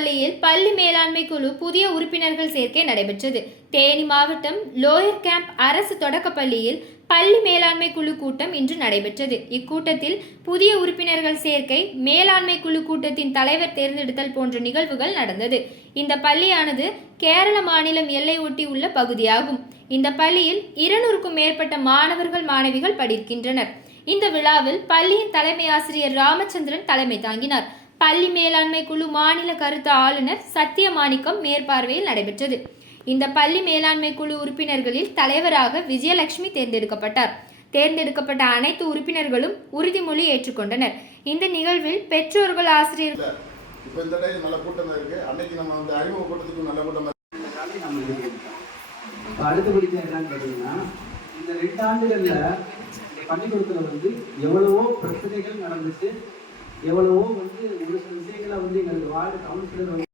பள்ளியில் பள்ளி மேலாண்மை குழு புதிய உறுப்பினர்கள் சேர்க்கை நடைபெற்றது. தேனி மாவட்டம் லோயர் கேம்ப் அரசு தொடக்கப்பள்ளியில் பள்ளி மேலாண்மை குழு கூட்டம் இன்று நடைபெற்றது. இக்கூட்டத்தில் புதிய உறுப்பினர்கள் சேர்க்கை, மேலாண்மை குழு கூட்டத்தின் தலைவர் தேர்ந்தெடுத்தல் போன்ற நிகழ்வுகள் நடந்தது. இந்த பள்ளியானது கேரள மாநிலம் எல்லை ஒட்டி உள்ள பகுதியாகும். இந்த பள்ளியில் 200க்கும் மேற்பட்ட மாணவர்கள் மாணவிகள் படிக்கின்றனர். இந்த விழாவில் பள்ளியின் தலைமை ஆசிரியர் ராமச்சந்திரன் தலைமை தாங்கினார். பள்ளி மேலாண்மை குழு மாநில கருத்து ஆளுநர் சத்தியமாணிக்கம் மேற்பார்வையில் நடைபெற்றது. இந்த பள்ளி மேலாண்மை குழு உறுப்பினர்களில் தலைவராக விஜயலட்சுமி தேர்ந்தெடுக்கப்பட்டார். தேர்ந்தெடுக்கப்பட்ட அனைத்து உறுப்பினர்களும் உறுதிமொழி ஏற்றுக்கொண்டனர். இந்த நிகழ்வில் பெற்றோர்கள், ஆசிரியர்கள் அடுத்தபடி என்னன்னு பார்த்தீங்கன்னா, இந்த 2 ஆண்டுகள்ல பள்ளிக்கூடத்துல எவ்வளவோ பிரச்சனைகள் நடந்துச்சு, எவ்வளவோ ஒரு சில விஷயங்களை எங்களுக்கு வார்டு கவுன்சிலர்